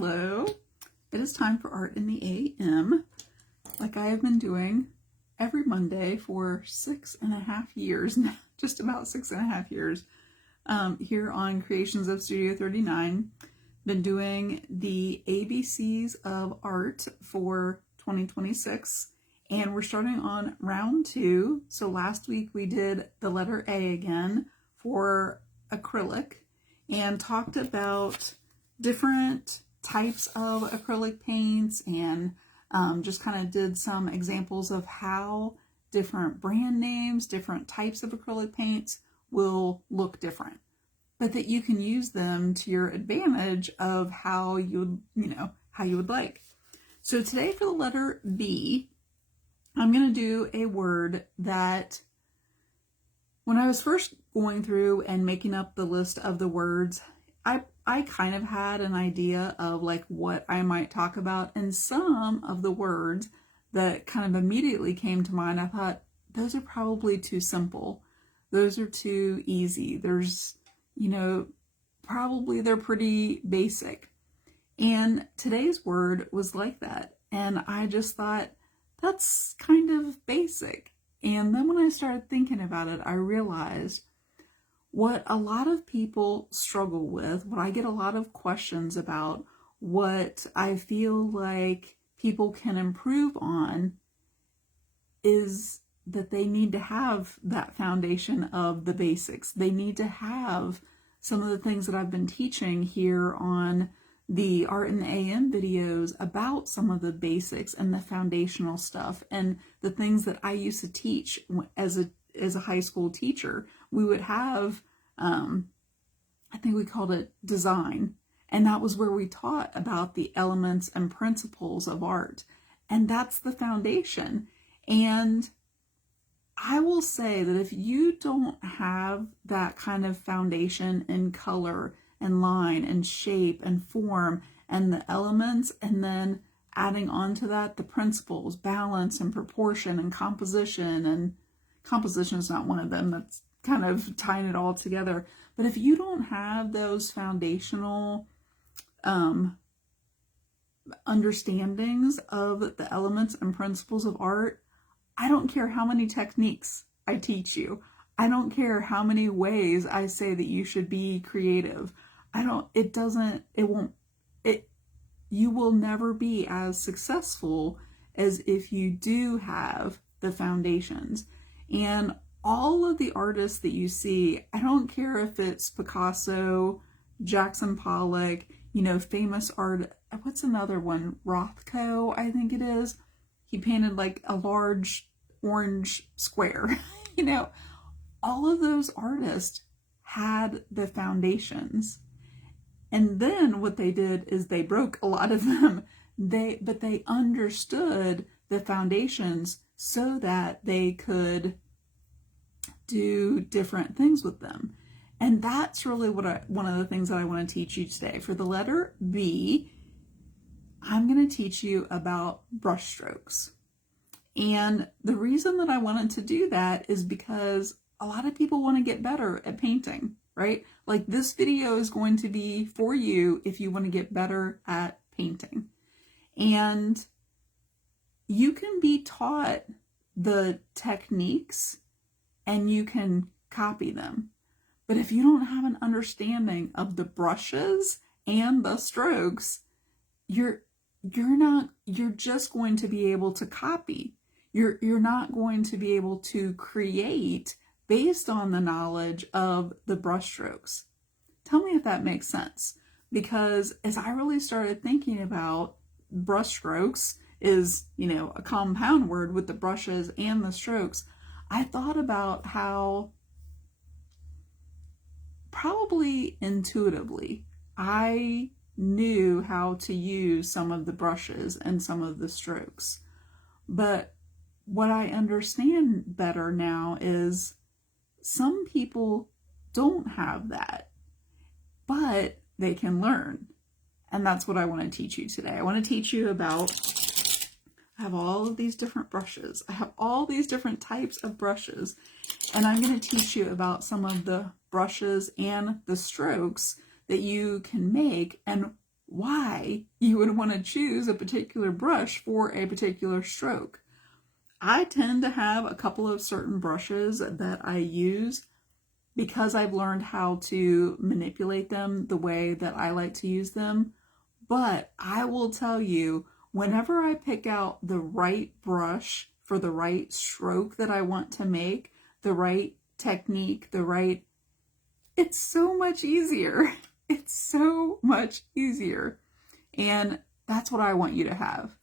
Hello, it is time for Art in the AM, like I have been doing every Monday for 6.5 years now, just about 6.5 years, here on Creations of Studio 39. Been doing the ABCs of art for 2026, and we're starting on round 2. So last week we did the letter A again for acrylic and talked about different types of acrylic paints and just kind of did some examples of how different brand names, different types of acrylic paints will look different, but that you can use them to your advantage of how you would like. So today for the letter B, I'm going to do a word that when I was first going through and making up the list of the words, I kind of had an idea of like what I might talk about, and some of the words that kind of immediately came to mind, I thought those are probably too simple. Those are too easy. There's, probably they're pretty basic. And today's word was like that. And I just thought that's kind of basic. And then when I started thinking about it, I realized what a lot of people struggle with, what I get a lot of questions about, what I feel like people can improve on, is that they need to have that foundation of the basics. They need to have some of the things that I've been teaching here on the Art in the AM videos about some of the basics and the foundational stuff and the things that I used to teach as a high school teacher. We would have, I think we called it design. And that was where we taught about the elements and principles of art. And that's the foundation. And I will say that if you don't have that kind of foundation in color and line and shape and form and the elements, and then adding on to that the principles, balance and proportion and composition is not one of them, that's kind of tying it all together. But if you don't have those foundational understandings of the elements and principles of art, I don't care how many techniques I teach you. I don't care how many ways I say that you should be creative. You will never be as successful as if you do have the foundations. And all of the artists that you see, I don't care if it's Picasso, Jackson Pollock, famous art. What's another one? Rothko, I think it is. He painted like a large orange square. All of those artists had the foundations. And then what they did is they broke a lot of them. But they understood the foundations so that they could do different things with them. And that's really one of the things that I want to teach you today. For the letter B, I'm going to teach you about brushstrokes. And the reason that I wanted to do that is because a lot of people want to get better at painting, right? Like this video is going to be for you if you want to get better at painting. And you can be taught the techniques and you can copy them. But if you don't have an understanding of the brushes and the strokes, you're just going to be able to copy. You're not going to be able to create based on the knowledge of the brushstrokes. Tell me if that makes sense. Because as I really started thinking about brushstrokes is, a compound word with the brushes and the strokes, I thought about how probably intuitively I knew how to use some of the brushes and some of the strokes. But what I understand better now is some people don't have that, but they can learn. And that's what I want to teach you today. I want to teach you about, I have all of these different brushes. I have all these different types of brushes. And I'm going to teach you about some of the brushes and the strokes that you can make and why you would want to choose a particular brush for a particular stroke. I tend to have a couple of certain brushes that I use because I've learned how to manipulate them the way that I like to use them. But I will tell you, whenever I pick out the right brush for the right stroke that I want to make, the right technique, it's so much easier. It's so much easier. And that's what I want you to have.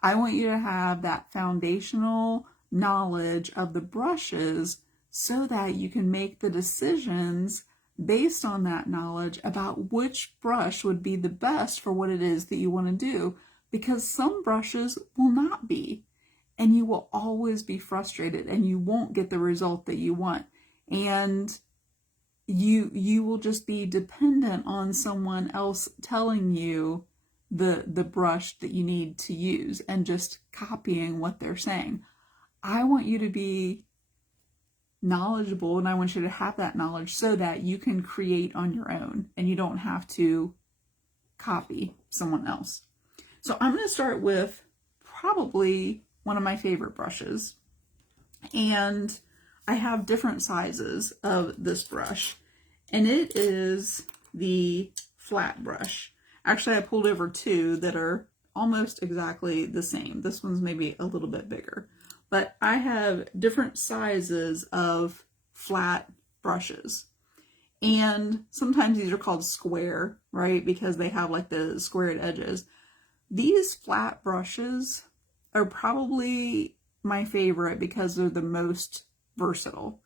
I want you to have that foundational knowledge of the brushes so that you can make the decisions based on that knowledge about which brush would be the best for what it is that you want to do, because some brushes will not be, and you will always be frustrated and you won't get the result that you want, and you will just be dependent on someone else telling you the brush that you need to use and just copying what they're saying. I want you to be knowledgeable, and I want you to have that knowledge so that you can create on your own and you don't have to copy someone else. So I'm going to start with probably one of my favorite brushes, and I have different sizes of this brush, and it is the flat brush. Actually, I pulled over two that are almost exactly the same. This one's maybe a little bit bigger. But I have different sizes of flat brushes. And sometimes these are called square, right? Because they have like the squared edges. These flat brushes are probably my favorite because they're the most versatile.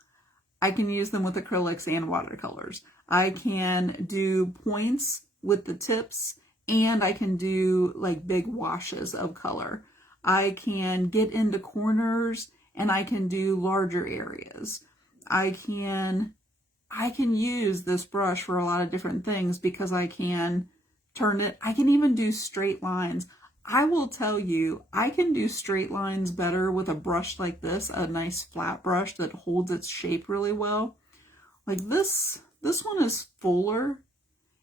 I can use them with acrylics and watercolors. I can do points with the tips, and I can do like big washes of color. I can get into corners, and I can do larger areas. I can use this brush for a lot of different things because I can turn it. I can even do straight lines. I will tell you, I can do straight lines better with a brush like this, a nice flat brush that holds its shape really well. Like this one is fuller,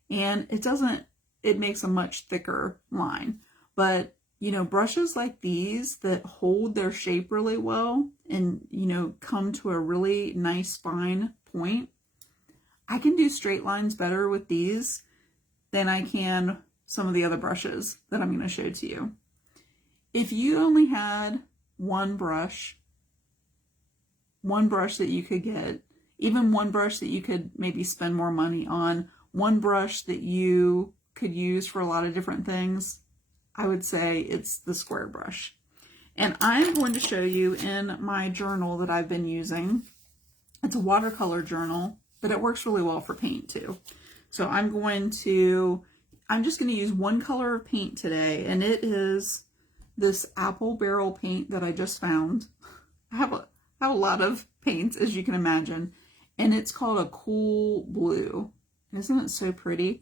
and it makes a much thicker line. But you know, brushes like these that hold their shape really well and, you know, come to a really nice fine point, I can do straight lines better with these than I can some of the other brushes that I'm going to show to you. If you only had one brush that you could get, even one brush that you could maybe spend more money on, one brush that you could use for a lot of different things, I would say it's the square brush. And I'm going to show you in my journal that I've been using. It's a watercolor journal, but it works really well for paint too. So I'm just going to use one color of paint today, and it is this apple barrel paint that I just found. I have a lot of paints, as you can imagine, and it's called a cool blue. Isn't it so pretty?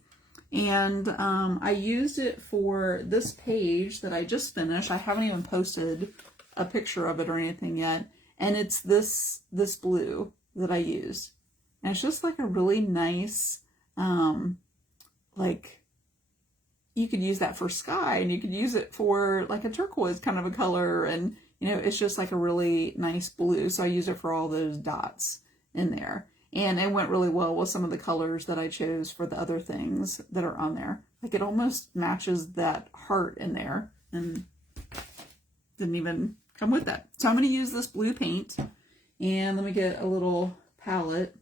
And I used it for this page that I just finished. I haven't even posted a picture of it or anything yet. And it's this blue that I used. And it's just like a really nice, like, you could use that for sky, and you could use it for like a turquoise kind of a color. And, you know, it's just like a really nice blue. So I use it for all those dots in there. And it went really well with some of the colors that I chose for the other things that are on there. Like it almost matches that heart in there, and didn't even come with that. So I'm going to use this blue paint, and let me get a little palette.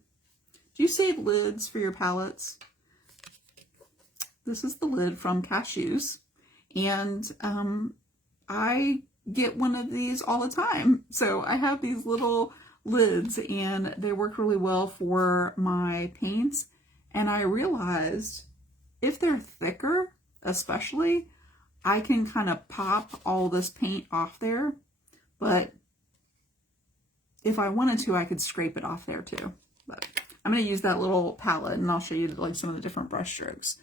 Do you save lids for your palettes? This is the lid from Cashews, and I get one of these all the time. So I have these little lids, and they work really well for my paints. And I realized if they're thicker, especially, I can kind of pop all this paint off there. But if I wanted to, I could scrape it off there too. But I'm going to use that little palette, and I'll show you like some of the different brush strokes.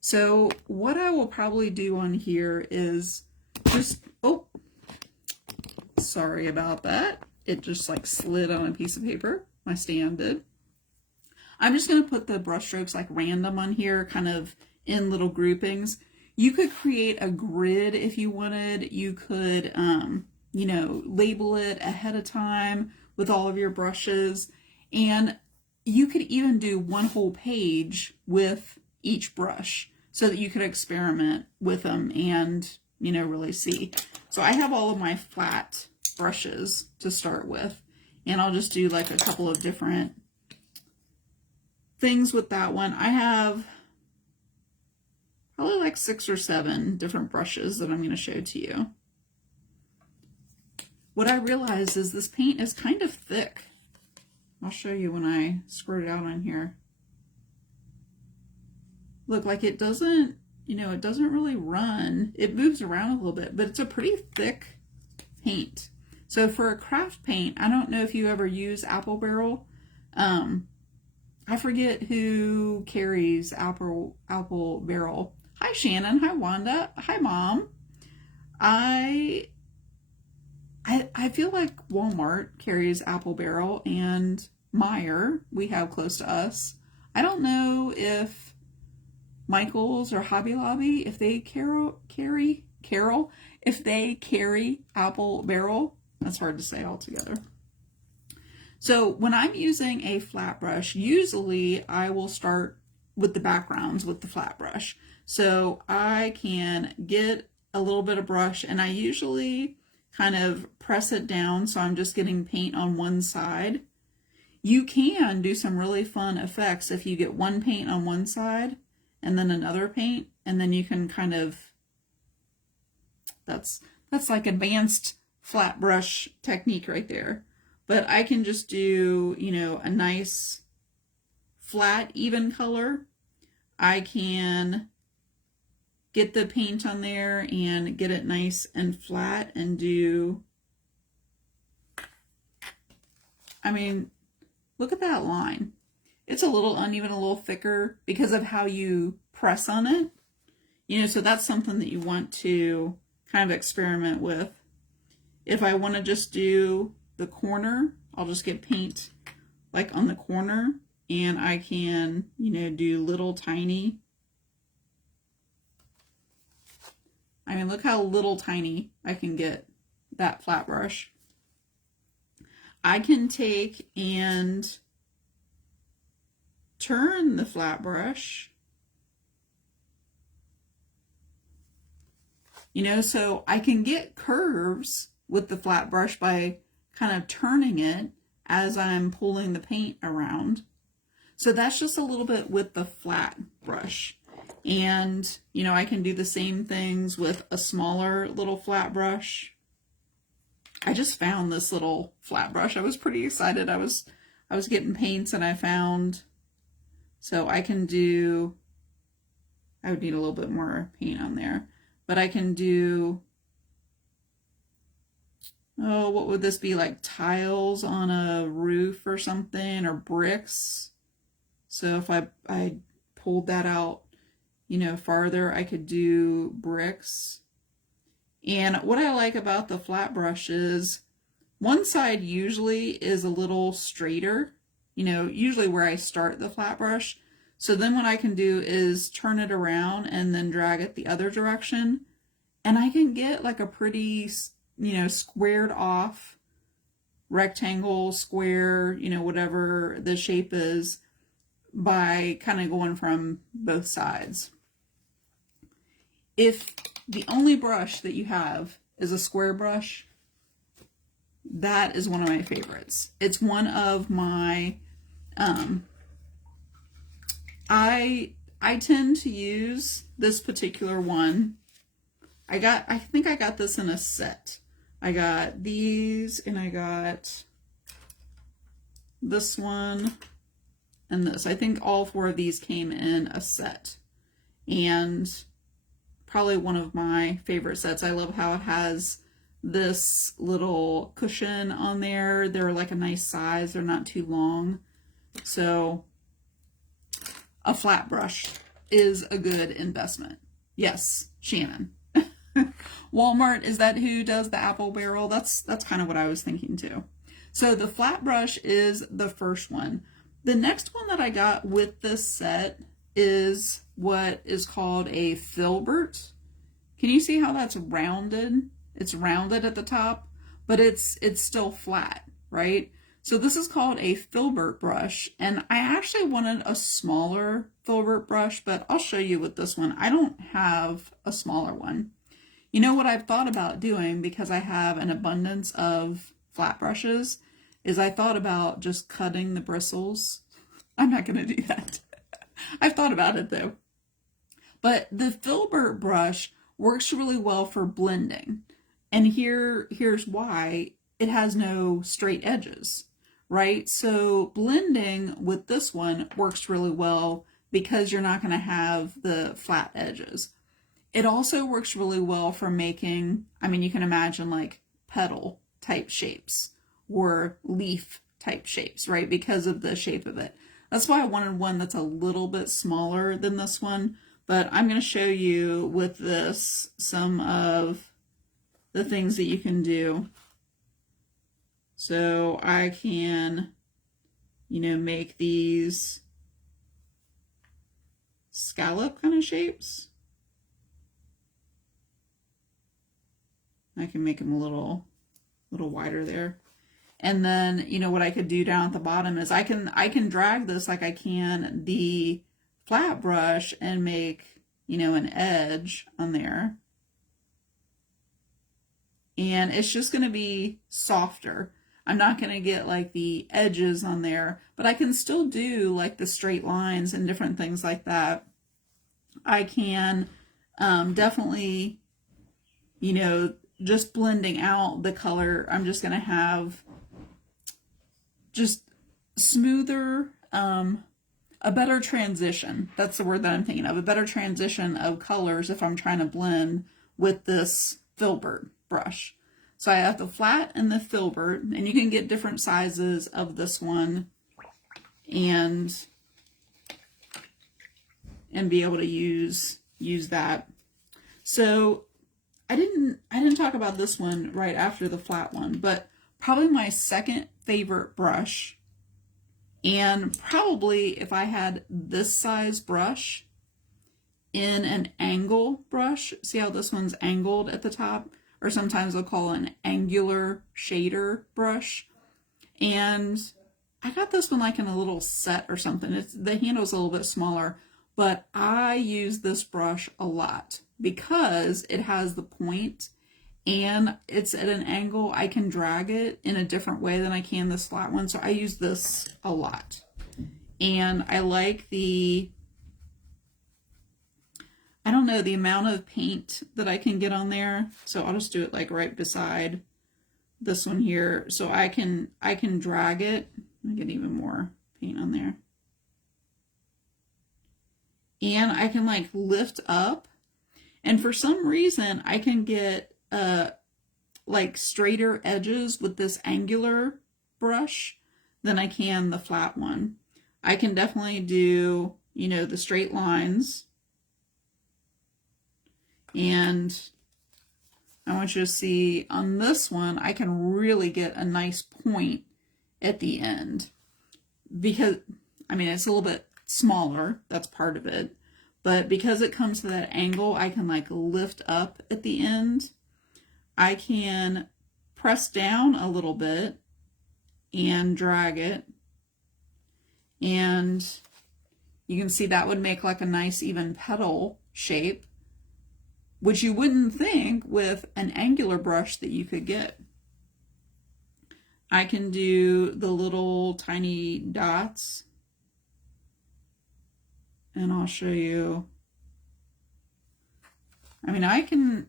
So what I will probably do on here is just, oh, sorry about that. It just like slid on a piece of paper. My stand did. I'm just going to put the brush strokes like random on here, kind of in little groupings. You could create a grid if you wanted. You could, you know, label it ahead of time with all of your brushes. And you could even do one whole page with each brush so that you could experiment with them and, you know, really see. So I have all of my flat brushes to start with, and I'll just do like a couple of different things with that one. I have probably like 6 or 7 different brushes that I'm going to show to you. What I realized is this paint is kind of thick. I'll show you when I squirt it out on here. Look, like it doesn't, you know, it doesn't really run. It moves around a little bit, but it's a pretty thick paint. So for a craft paint, I don't know if you ever use Apple Barrel. I forget who carries Apple Barrel. Hi, Shannon. Hi, Wanda. Hi, Mom. I feel like Walmart carries Apple Barrel, and Meijer we have close to us. I don't know if Michael's or Hobby Lobby, if they carry Apple Barrel. That's hard to say altogether. So when I'm using a flat brush, usually I will start with the backgrounds with the flat brush. So I can get a little bit of brush, and I usually kind of press it down so I'm just getting paint on one side. You can do some really fun effects if you get one paint on one side and then another paint, and then you can kind of, that's like advanced flat brush technique right there. But I can just do, you know, a nice flat even color. I can get the paint on there and get it nice and flat and do, I mean, look at that line. It's a little uneven, a little thicker because of how you press on it. You know, so that's something that you want to kind of experiment with. If I want to just do the corner, I'll just get paint like on the corner, and I can, you know, do little tiny. I mean, look how little tiny I can get that flat brush. I can take and turn the flat brush, you know, so I can get curves with the flat brush by kind of turning it as I'm pulling the paint around. So that's just a little bit with the flat brush. And, you know, I can do the same things with a smaller little flat brush. I just found this little flat brush. I was pretty excited. I was getting paints and I found, so I can do, I would need a little bit more paint on there, but I can do, oh, what would this be, like tiles on a roof or something, or bricks. So if I pulled that out, you know, farther, I could do bricks. And what I like about the flat brush is one side usually is a little straighter, you know, usually where I start the flat brush. So then what I can do is turn it around and then drag it the other direction. And I can get like a pretty, you know, squared off rectangle, square, you know, whatever the shape is, by kind of going from both sides. If the only brush that you have is a square brush, that is one of my favorites. It's one of my, I tend to use this particular one. I think I got this in a set. I got these, and I got this one and this. I think all 4 of these came in a set, and probably one of my favorite sets. I love how it has this little cushion on there. They're like a nice size. They're not too long. So a flat brush is a good investment. Yes, Shannon. Walmart, is that who does the Apple Barrel? That's kind of what I was thinking too. So the flat brush is the first one. The next one that I got with this set is what is called a filbert. Can you see how that's rounded? It's rounded at the top, but it's still flat, right? So this is called a filbert brush, and I actually wanted a smaller filbert brush, but I'll show you with this one. I don't have a smaller one. You know what I've thought about doing, because I have an abundance of flat brushes, is I thought about just cutting the bristles. I'm not going to do that. I've thought about it though. But the filbert brush works really well for blending. And here's why. It has no straight edges, right? So blending with this one works really well because you're not going to have the flat edges. It also works really well for making, I mean, you can imagine like petal type shapes or leaf type shapes, right? Because of the shape of it. That's why I wanted one that's a little bit smaller than this one. But I'm going to show you with this some of the things that you can do. So I can, you know, make these scallop kind of shapes. I can make them a little wider there. And then, you know, what I could do down at the bottom is I can drag this like I can the flat brush and make, you know, an edge on there. And it's just going to be softer. I'm not going to get like the edges on there, but I can still do like the straight lines and different things like that. I can definitely, you know, just blending out the color. I'm just going to have just smoother, a better transition. That's the word that I'm thinking of. A better transition of colors if I'm trying to blend with this filbert brush. So I have the flat and the filbert, and you can get different sizes of this one and be able to use that. So I didn't talk about this one right after the flat one, but probably my second favorite brush, and probably if I had this size brush in an angle brush, see how this one's angled at the top? Or sometimes they'll call it an angular shader brush. And I got this one like in a little set or something. The handle's a little bit smaller, but I use this brush a lot because it has the point and it's at an angle. I can drag it in a different way than I can this flat one. So I use this a lot. And I like the, I don't know, the amount of paint that I can get on there. So I'll just do it like right beside this one here. So I can drag it and get even more paint on there. And I can like lift up. And for some reason I can get like straighter edges with this angular brush than I can the flat one. I can definitely do, you know, the straight lines. And I want you to see on this one, I can really get a nice point at the end because, I mean, it's a little bit smaller. That's part of it. But because it comes to that angle, I can like lift up at the end. I can press down a little bit and drag it. And you can see that would make like a nice even petal shape, which you wouldn't think with an angular brush that you could get. I can do the little tiny dots, and I'll show you. I mean, I can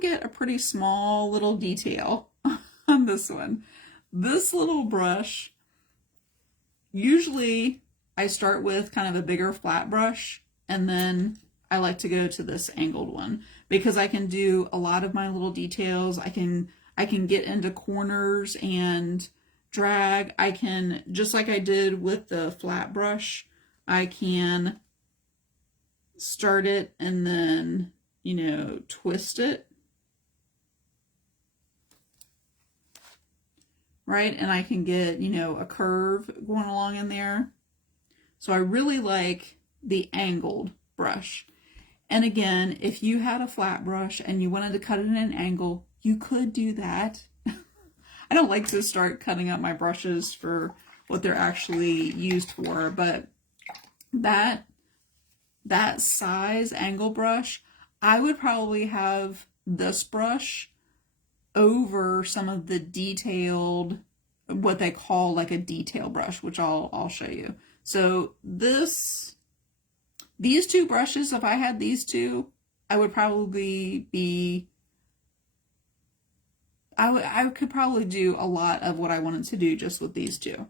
get a pretty small little detail on this one. This little brush, usually I start with kind of a bigger flat brush, and then I like to go to this angled one because I can do a lot of my little details. I can get into corners and drag. I can, just like I did with the flat brush, I can start it and then, you know, twist it. Right? And I can get, you know, a curve going along in there. So I really like the angled brush. And again, if you had a flat brush and you wanted to cut it at an angle, you could do that. I don't like to start cutting up my brushes for what they're actually used for, but that size angle brush, I would probably have this brush over some of the detailed, what they call like a detail brush, which I'll show you. So these two brushes, if I had these two, I would probably be, I could probably do a lot of what I wanted to do just with these two.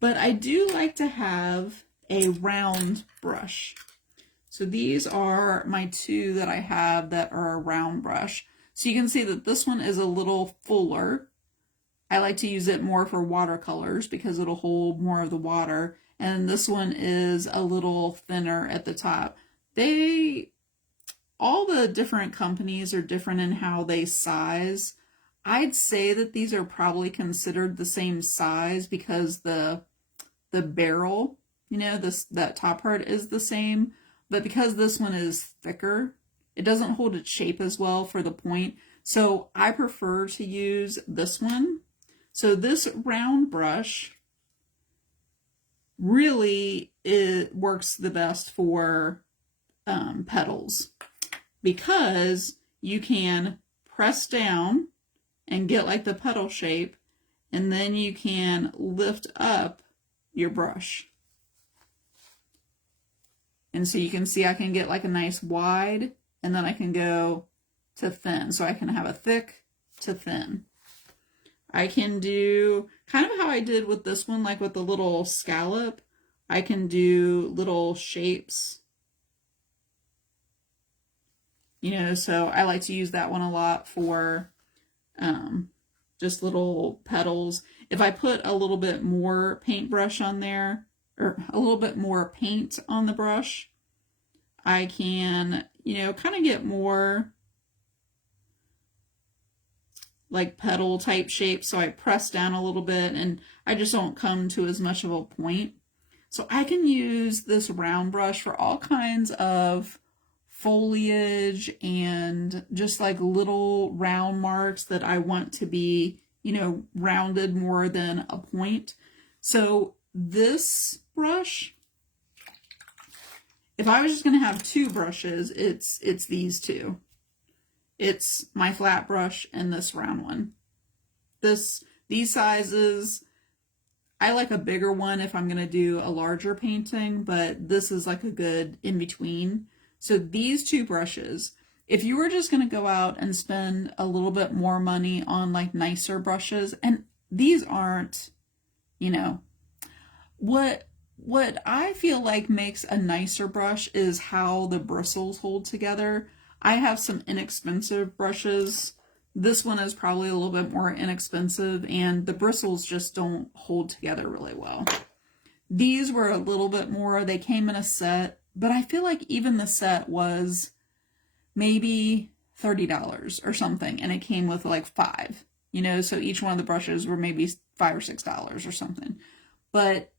But I do like to have a round brush. So these are my two that I have that are a round brush. So you can see that this one is a little fuller. I like to use it more for watercolors because it'll hold more of the water. And this one is a little thinner at the top. All the different companies are different in how they size. I'd say that these are probably considered the same size because the barrel, you know, that top part is the same. But because this one is thicker, it doesn't hold its shape as well for the point. So I prefer to use this one. So this round brush really works the best for petals because you can press down and get like the petal shape, and then you can lift up your brush. And so you can see I can get like a nice wide, and then I can go to thin. So I can have a thick to thin. I can do kind of how I did with this one, like with the little scallop. I can do little shapes. You know, so I like to use that one a lot for just little petals. If I put a little bit more paintbrush on there, or a little bit more paint on the brush, I can, you know, kind of get more like petal type shape. So I press down a little bit and I just don't come to as much of a point. So I can use this round brush for all kinds of foliage and just like little round marks that I want to be, you know, rounded more than a point. So this brush, if I was just going to have two brushes, it's these two. It's my flat brush and this round one. These sizes, I like a bigger one if I'm going to do a larger painting, but this is like a good in between. So these two brushes, if you were just going to go out and spend a little bit more money on like nicer brushes, and these aren't, you know, what I feel like makes a nicer brush is how the bristles hold together. I have some inexpensive brushes. This one is probably a little bit more inexpensive, and the bristles just don't hold together really well. These were a little bit more, they came in a set, but I feel like even the set was maybe $30 or something, and it came with like 5, you know, so each one of the brushes were maybe $5 or $6 or something. But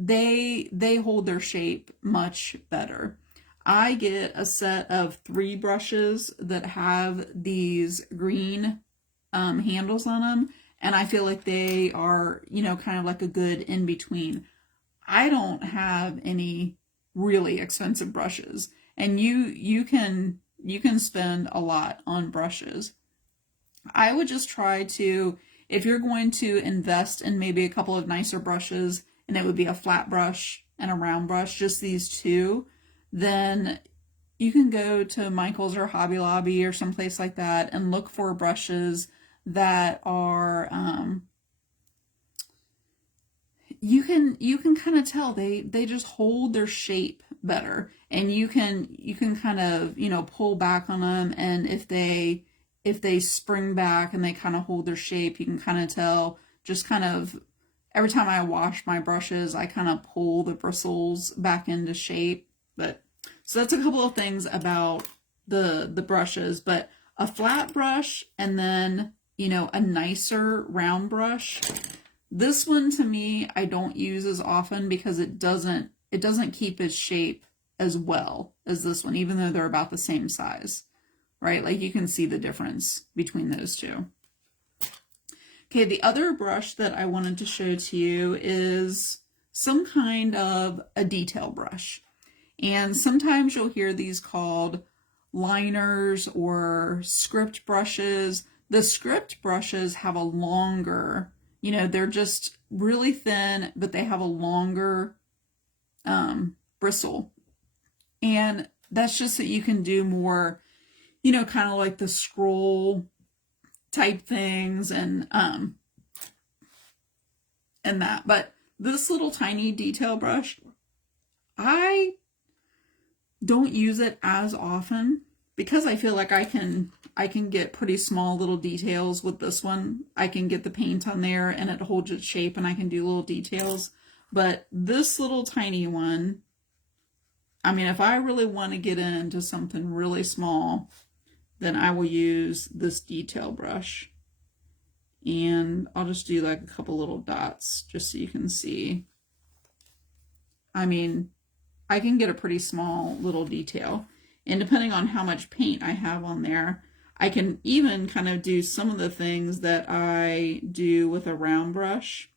they hold their shape much better. I get a set of 3 brushes that have these green handles on them, and I feel like they are, you know, kind of like a good in between. I don't have any really expensive brushes, and you can spend a lot on brushes. I would just try to, if you're going to invest in maybe a couple of nicer brushes, and it would be a flat brush and a round brush, just these two, then you can go to Michael's or Hobby Lobby or someplace like that and look for brushes that are, you can kind of tell they just hold their shape better, and you can kind of, you know, pull back on them, and if they spring back and they kind of hold their shape, you can kind of tell. Just kind of every time I wash my brushes, I kind of pull the bristles back into shape. But so that's a couple of things about the brushes. But a flat brush and then, you know, a nicer round brush. This one to me I don't use as often because it doesn't keep its shape as well as this one, even though they're about the same size, right? Like you can see the difference between those two. Okay, the other brush that I wanted to show to you is some kind of a detail brush. And sometimes you'll hear these called liners or script brushes. The script brushes have a longer, they're just really thin, but they have a longer bristle. And that's just that you can do more, kind of like the scroll type things and that. But this little tiny detail brush, I don't use it as often because I feel like I can get pretty small little details with this one. I can get the paint on there and it holds its shape and I can do little details. But this little tiny one, I mean, if I really want to get into something really small, then I will use this detail brush. And I'll just do like a couple little dots just so you can see. I mean, I can get a pretty small little detail. And depending on how much paint I have on there, I can even kind of do some of the things that I do with a round brush.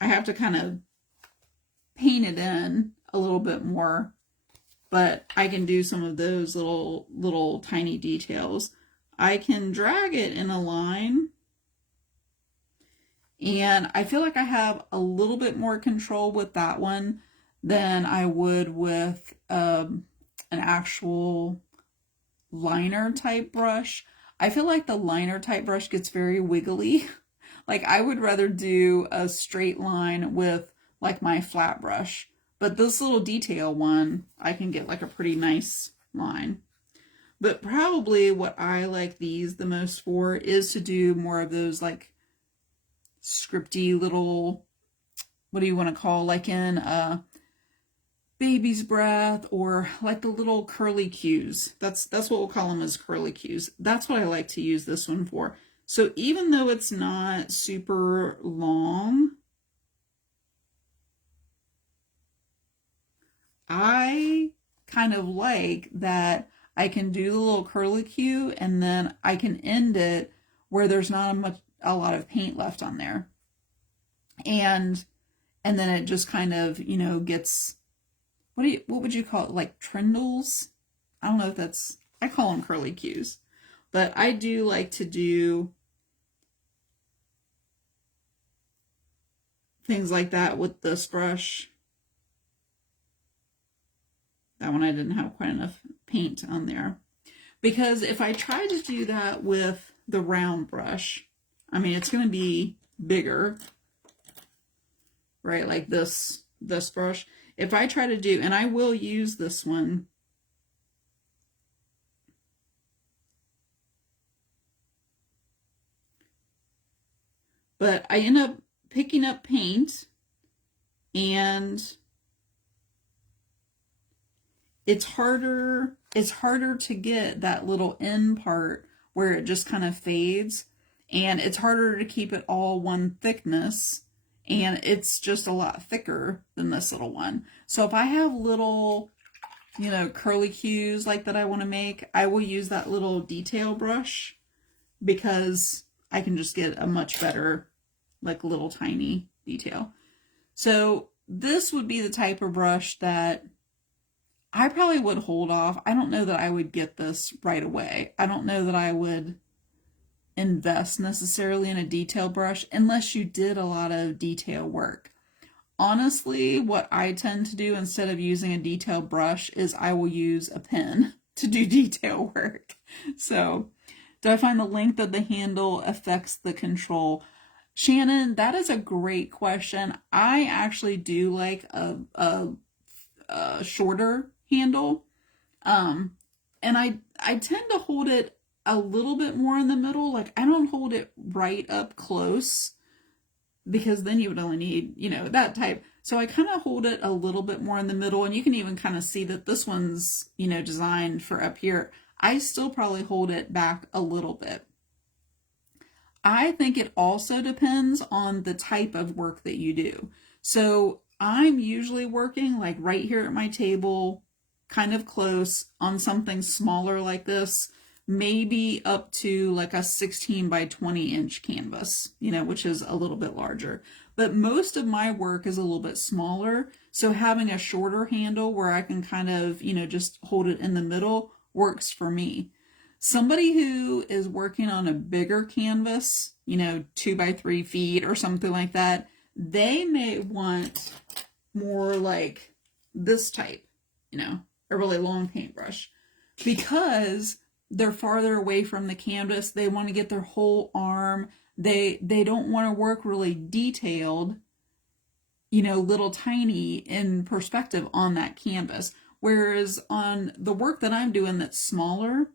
I have to kind of paint it in a little bit more, but I can do some of those little tiny details. I can drag it in a line, and I feel like I have a little bit more control with that one than I would with an actual liner type brush. I feel like the liner type brush gets very wiggly. Like I would rather do a straight line with like my flat brush. But this little detail one, I can get like a pretty nice line. But probably what I like these the most for is to do more of those like scripty little, what do you want to call, like in Baby's Breath, or like the little curly cues. That's what we'll call them, as curly cues. That's what I like to use this one for. So even though it's not super long, I kind of like that I can do the little curlicue and then I can end it where there's not a lot of paint left on there. And then it just kind of, gets, what would you call it? Like trindles? I don't know if that's, I call them curlicues. But I do like to do things like that with this brush. That one I didn't have quite enough paint on there. Because if I try to do that with the round brush, I mean, it's going to be bigger, right? Like this brush. If I try to do, and I will use this one, but I end up picking up paint, and it's harder to get that little end part where it just kind of fades, and it's harder to keep it all one thickness, and it's just a lot thicker than this little one. So if I have little, curlicues like that I want to make, I will use that little detail brush because I can just get a much better, like little tiny detail. So this would be the type of brush that I probably would hold off. I don't know that I would get this right away. I don't know that I would invest necessarily in a detail brush unless you did a lot of detail work. Honestly, what I tend to do instead of using a detail brush is I will use a pen to do detail work. So, do I find the length of the handle affects the control? Shannon, that is a great question. I actually do like a shorter handle. And I tend to hold it a little bit more in the middle. Like I don't hold it right up close because then you would only need, that type. So I kind of hold it a little bit more in the middle, and you can even kind of see that this one's, designed for up here. I still probably hold it back a little bit. I think it also depends on the type of work that you do. So I'm usually working like right here at my table, kind of close on something smaller like this, maybe up to like a 16 by 20 inch canvas, which is a little bit larger. But most of my work is a little bit smaller. So having a shorter handle where I can kind of, just hold it in the middle works for me. Somebody who is working on a bigger canvas, 2 by 3 feet or something like that, they may want more like this type, a really long paintbrush, because they're farther away from the canvas. They want to get their whole arm. They don't want to work really detailed, little tiny in perspective on that canvas. Whereas on the work that I'm doing that's smaller,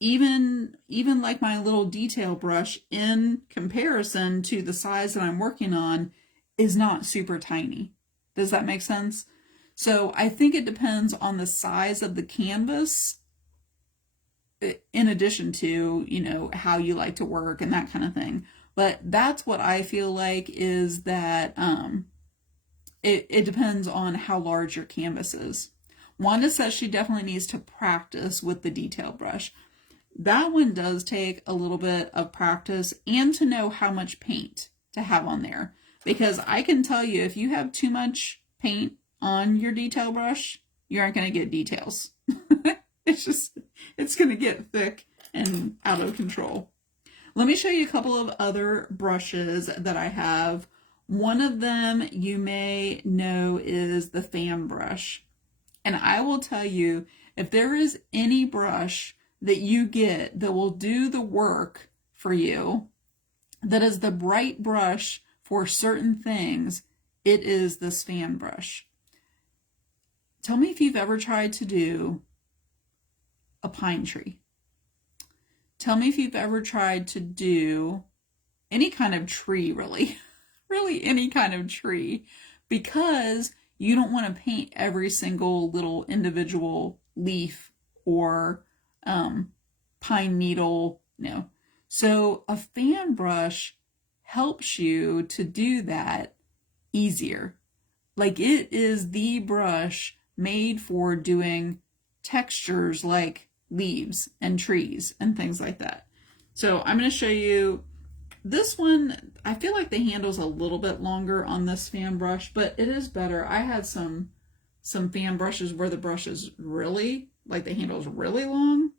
even like my little detail brush in comparison to the size that I'm working on is not super tiny. Does that make sense? So I think it depends on the size of the canvas, in addition to, how you like to work and that kind of thing. But that's what I feel like is that it depends on how large your canvas is. Wanda says she definitely needs to practice with the detail brush. That one does take a little bit of practice and to know how much paint to have on there. Because I can tell you, if you have too much paint on your detail brush, you aren't going to get details. It's going to get thick and out of control. Let me show you a couple of other brushes that I have. One of them you may know is the fan brush. And I will tell you, if there is any brush that you get that will do the work for you, that is the right brush for certain things, it is this fan brush. Tell me if you've ever tried to do a pine tree. Tell me if you've ever tried to do any kind of tree, really any kind of tree, because you don't want to paint every single little individual leaf or pine needle, So a fan brush helps you to do that easier. Like, it is the brush made for doing textures like leaves and trees and things like that. So I'm going to show you this one. I feel like the handle's a little bit longer on this fan brush, but it is better. I had some fan brushes where the brush is really, like, the handle's really long.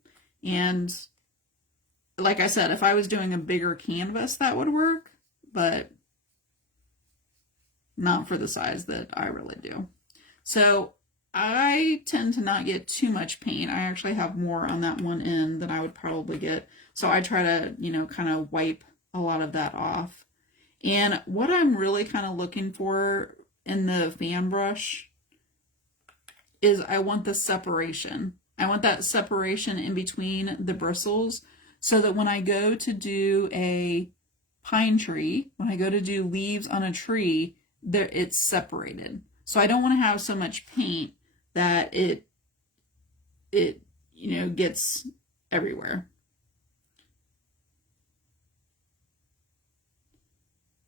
And like I said, if I was doing a bigger canvas, that would work, but not for the size that I really do. So I tend to not get too much paint. I actually have more on that one end than I would probably get. So I try to, kind of wipe a lot of that off. And what I'm really kind of looking for in the fan brush is I want the separation. I want that separation in between the bristles so that when I go to do a pine tree, when I go to do leaves on a tree, there it's separated. So I don't want to have so much paint that it gets everywhere.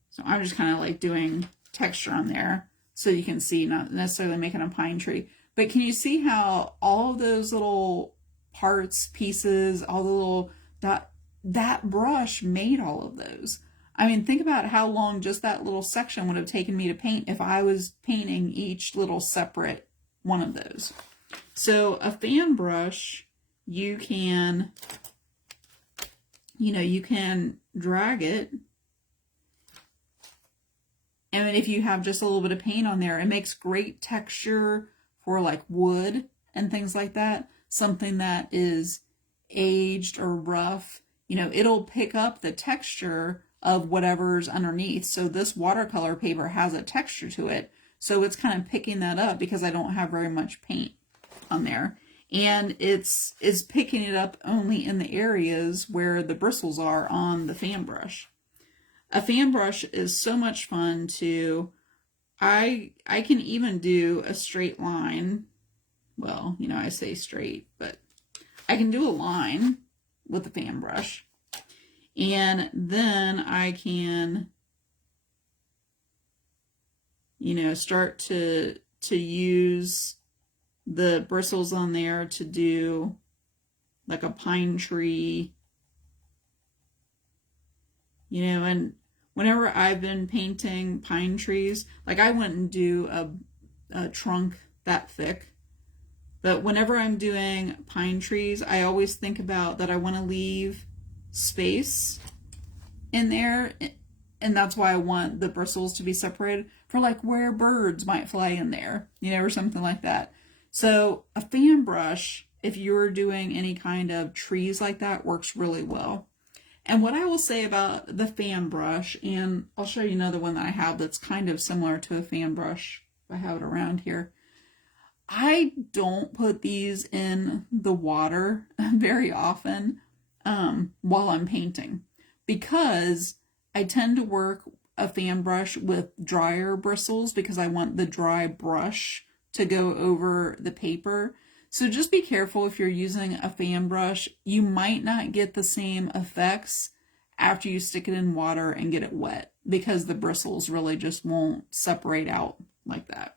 So I'm just kind of like doing texture on there so you can see, not necessarily making a pine tree. But can you see how all of those little parts, pieces, all the little, that brush made all of those. I mean, think about how long just that little section would have taken me to paint if I was painting each little separate one of those. So a fan brush, you can drag it. And if you have just a little bit of paint on there, it makes great texture for like wood and things like that. Something that is aged or rough, it'll pick up the texture of whatever's underneath. So this watercolor paper has a texture to it. So it's kind of picking that up because I don't have very much paint on there. And it's picking it up only in the areas where the bristles are on the fan brush. A fan brush is so much fun to, I can even do a straight line. Well, I say straight, but I can do a line with the fan brush, and then I can, you know, start to use the bristles on there to do like a pine tree, you know. And whenever I've been painting pine trees, like I wouldn't do a trunk that thick, but whenever I'm doing pine trees, I always think about that I want to leave space in there, and that's why I want the bristles to be separated for like where birds might fly in there, you know, or something like that. So a fan brush, if you're doing any kind of trees like that, works really well. And what I will say about the fan brush, and I'll show you another one that I have that's kind of similar to a fan brush. I have it around here. I don't put these in the water very often while I'm painting, because I tend to work a fan brush with drier bristles because I want the dry brush to go over the paper. So just be careful if you're using a fan brush. You might not get the same effects after you stick it in water and get it wet, because the bristles really just won't separate out like that.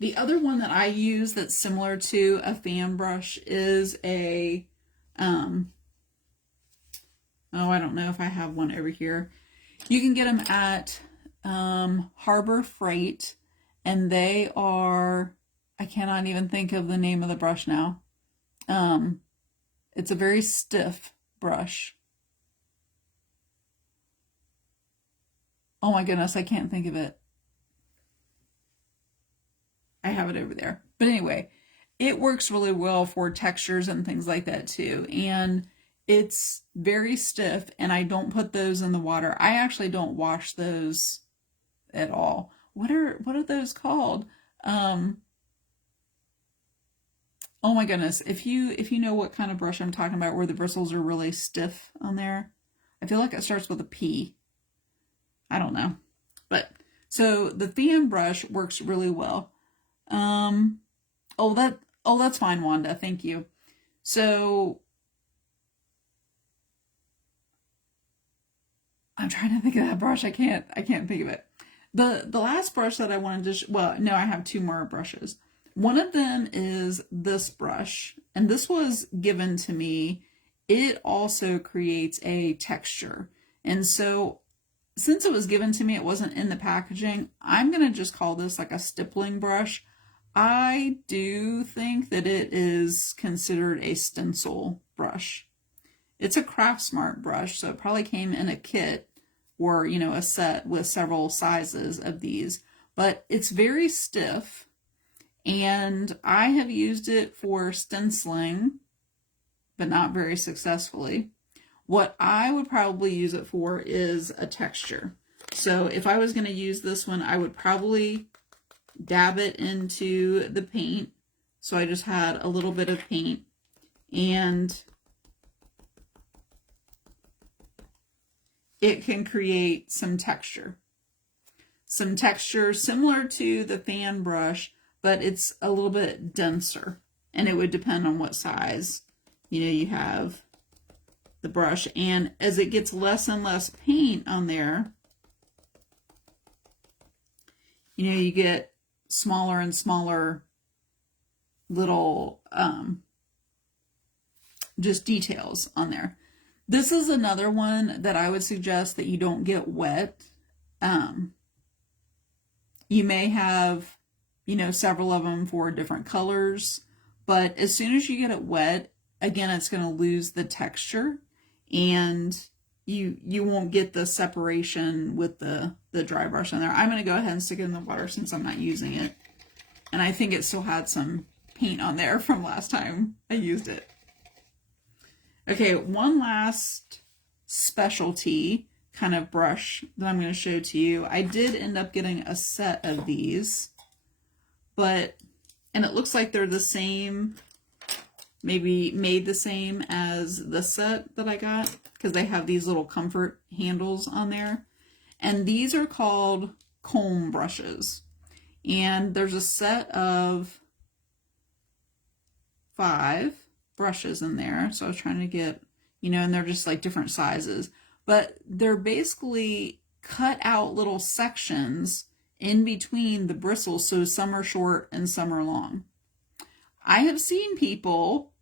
The other one that I use that's similar to a fan brush is a, oh, I don't know if I have one over here. You can get them at Harbor Freight, and they are, I cannot even think of the name of the brush now. It's a very stiff brush. Oh my goodness, I can't think of it. I have it over there. But anyway, it works really well for textures and things like that too. And it's very stiff, and I don't put those in the water. I actually don't wash those at all. What are those called? Oh my goodness. If you know what kind of brush I'm talking about, where the bristles are really stiff on there. I feel like it starts with a P. I don't know. But so the fan brush works really well. That's fine, Wanda. Thank you. So I'm trying to think of that brush. I can't think of it. The last brush that I wanted to, well, no, I have two more brushes. One of them is this brush, and this was given to me. It also creates a texture. And so since it was given to me, it wasn't in the packaging, I'm going to just call this like a stippling brush. I do think that it is considered a stencil brush. It's a Craft Smart brush, so it probably came in a kit or, you know, a set with several sizes of these, but it's very stiff, and I have used it for stenciling, but not very successfully. What I would probably use it for is a texture. So if I was going to use this one, I would probably dab it into the paint. So I just had a little bit of paint, and it can create some texture. Some texture similar to the fan brush, but it's a little bit denser, and it would depend on what size, you know, you have the brush. And as it gets less and less paint on there, you know, you get smaller and smaller little just details on there. This is another one that I would suggest that you don't get wet. You may have, you know, several of them for different colors, but as soon as you get it wet, again, it's going to lose the texture, and you won't get the separation with the dry brush on there. I'm going to go ahead and stick it in the water since I'm not using it. And I think it still had some paint on there from last time I used it. Okay, one last specialty kind of brush that I'm going to show to you. I did end up getting a set of these, and it looks like they're the same, maybe made the same as the set that I got, because they have these little comfort handles on there. And these are called comb brushes. And there's a set of 5. brushes in there. So I was trying to get, you know, and they're just like different sizes. But they're basically cut out little sections in between the bristles, so some are short and some are long. I have seen people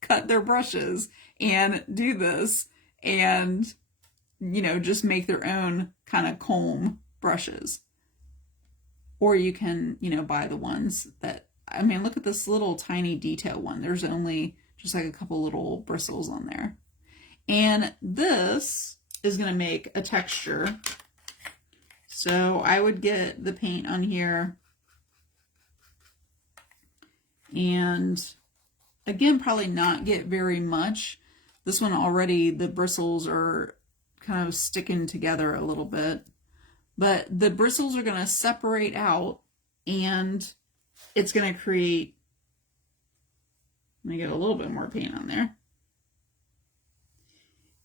cut their brushes and do this and, you know, just make their own kind of comb brushes. Or you can, you know, buy the ones that, I mean, look at this little tiny detail one. There's only just like a couple little bristles on there. And this is going to make a texture. So I would get the paint on here. And again, probably not get very much. This one already, the bristles are kind of sticking together a little bit. But the bristles are going to separate out and it's going to create, let me get a little bit more paint on there.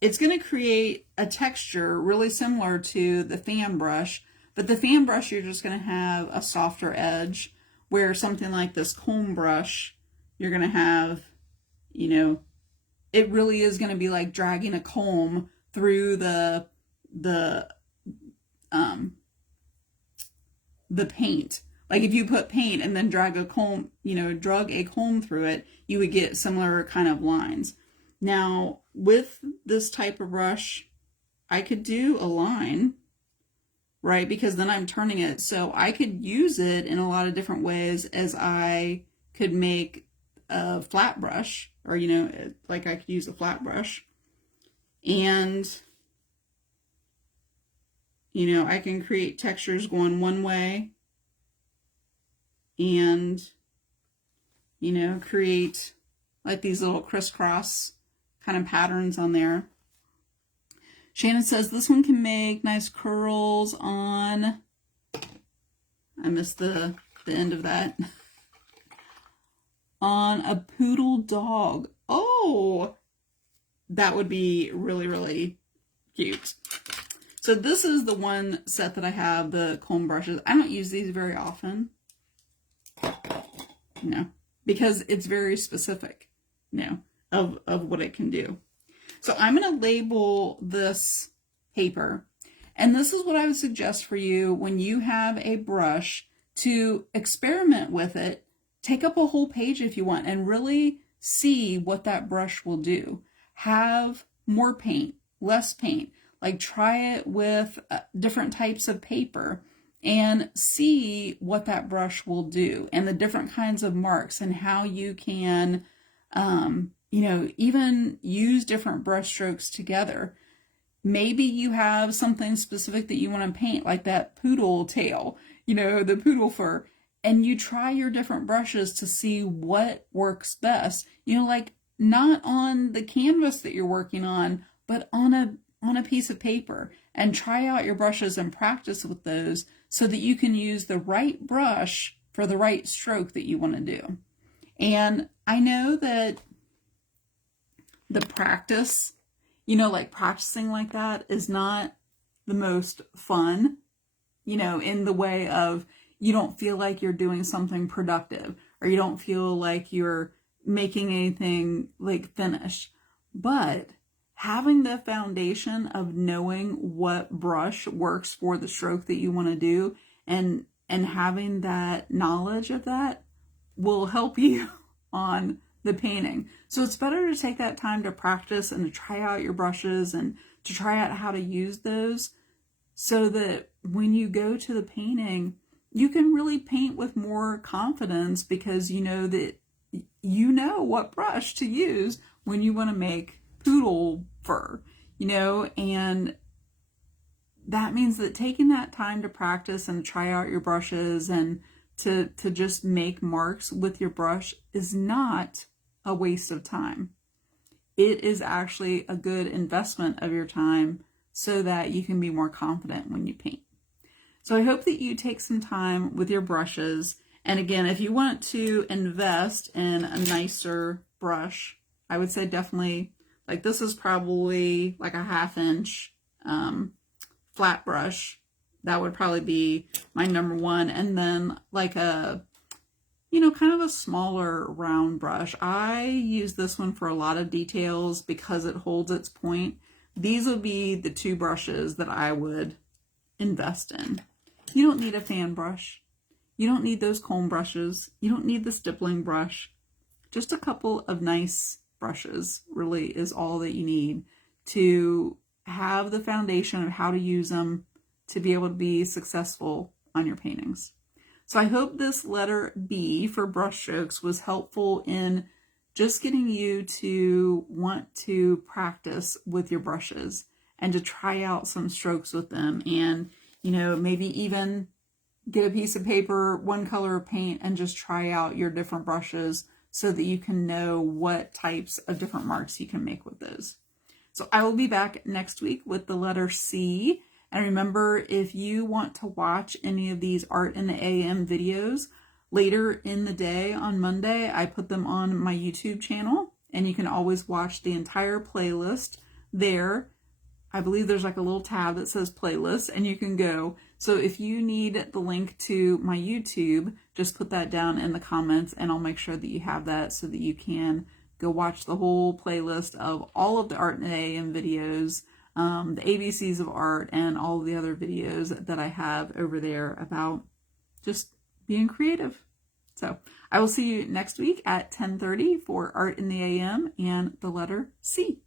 It's going to create a texture really similar to the fan brush, but the fan brush, you're just going to have a softer edge, where something like this comb brush, you're going to have, you know, it really is going to be like dragging a comb through the paint. Like if you put paint and then drag a comb, you know, drag a comb through it, you would get similar kind of lines. Now, with this type of brush, I could do a line, right? Because then I'm turning it. So I could use it in a lot of different ways, as I could make a flat brush, or, you know, like I could use a flat brush. And, you know, I can create textures going one way and, you know, create like these little crisscross kind of patterns on there. Shannon says this one can make nice curls on, I missed the end of that, on a poodle dog. Oh, that would be really, really cute. So this is the one set that I have, the comb brushes. I don't use these very often, you know, because it's very specific, you know, of what it can do. So I'm going to label this paper, and this is what I would suggest for you when you have a brush, to experiment with it. Take up a whole page if you want and really see what that brush will do. Have more paint, less paint, like try it with different types of paper and see what that brush will do, and the different kinds of marks, and how you can you know, even use different brush strokes together. Maybe you have something specific that you want to paint, like that poodle tail, you know, the poodle fur, and you try your different brushes to see what works best. You know, like not on the canvas that you're working on, but on a piece of paper, and try out your brushes and practice with those so that you can use the right brush for the right stroke that you want to do. And I know that the practice, you know, like practicing like that is not the most fun, you know, in the way of you don't feel like you're doing something productive, or you don't feel like you're making anything like finished. But having the foundation of knowing what brush works for the stroke that you want to do, and having that knowledge of that will help you on the painting. So it's better to take that time to practice and to try out your brushes and to try out how to use those, so that when you go to the painting, you can really paint with more confidence, because you know that you know what brush to use when you want to make poodle fur, you know, and that means that taking that time to practice and try out your brushes and to just make marks with your brush is not a waste of time. It is actually a good investment of your time, so that you can be more confident when you paint. So I hope that you take some time with your brushes. And again, if you want to invest in a nicer brush, I would say definitely, like this is probably like a 1/2 inch flat brush. That would probably be my number one. And then like a you know, kind of a smaller round brush. I use this one for a lot of details because it holds its point. These would be the two brushes that I would invest in. You don't need a fan brush. You don't need those comb brushes. You don't need the stippling brush. Just a couple of nice brushes really is all that you need to have the foundation of how to use them to be able to be successful on your paintings. So I hope this letter B for brushstrokes was helpful in just getting you to want to practice with your brushes and to try out some strokes with them, and, you know, maybe even get a piece of paper, one color of paint, and just try out your different brushes so that you can know what types of different marks you can make with those. So I will be back next week with the letter C. And remember, if you want to watch any of these Art in the AM videos later in the day on Monday, I put them on my YouTube channel, and you can always watch the entire playlist there. I believe there's like a little tab that says playlist, and you can go. So if you need the link to my YouTube, just put that down in the comments, and I'll make sure that you have that so that you can go watch the whole playlist of all of the Art in the AM videos, the ABCs of art, and all the other videos that I have over there about just being creative. So I will see you next week at 10:30 for Art in the AM and the letter C.